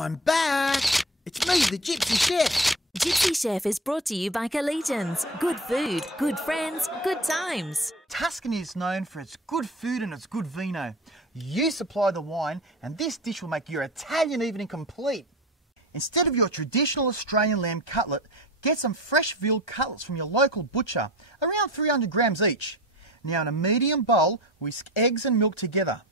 I'm back! It's me, the Gypsy Chef. Gypsy Chef is brought to you by Collegians. Good food, good friends, good times. Tuscany is known for its good food and its good vino. You supply the wine and this dish will make your Italian evening complete. Instead of your traditional Australian lamb cutlet, get some fresh veal cutlets from your local butcher, around 300 grams each. Now in a medium bowl, whisk eggs and milk together.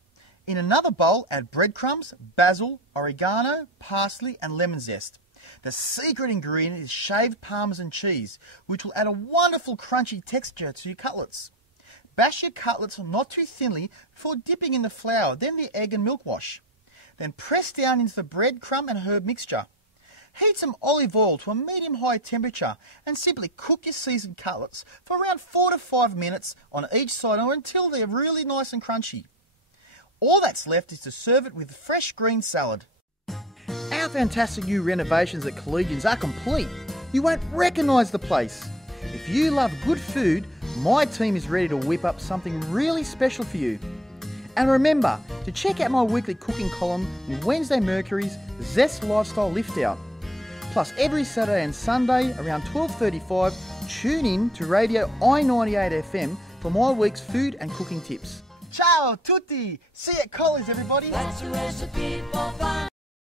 In another bowl, add breadcrumbs, basil, oregano, parsley and lemon zest. The secret ingredient is shaved Parmesan cheese, which will add a wonderful crunchy texture to your cutlets. Bash your cutlets not too thinly before dipping in the flour, then the egg and milk wash. Then press down into the breadcrumb and herb mixture. Heat some olive oil to a medium-high temperature and simply cook your seasoned cutlets for around 4 to 5 minutes on each side or until they're really nice and crunchy. All that's left is to serve it with fresh green salad. Our fantastic new renovations at Collegians are complete. You won't recognise the place. If you love good food, my team is ready to whip up something really special for you. And remember to check out my weekly cooking column in Wednesday Mercury's Zest Lifestyle Lift Out. Plus every Saturday and Sunday around 12:35, tune in to Radio I98 FM for my week's food and cooking tips. Ciao tutti! See you at Collies, everybody! That's a recipe for fun.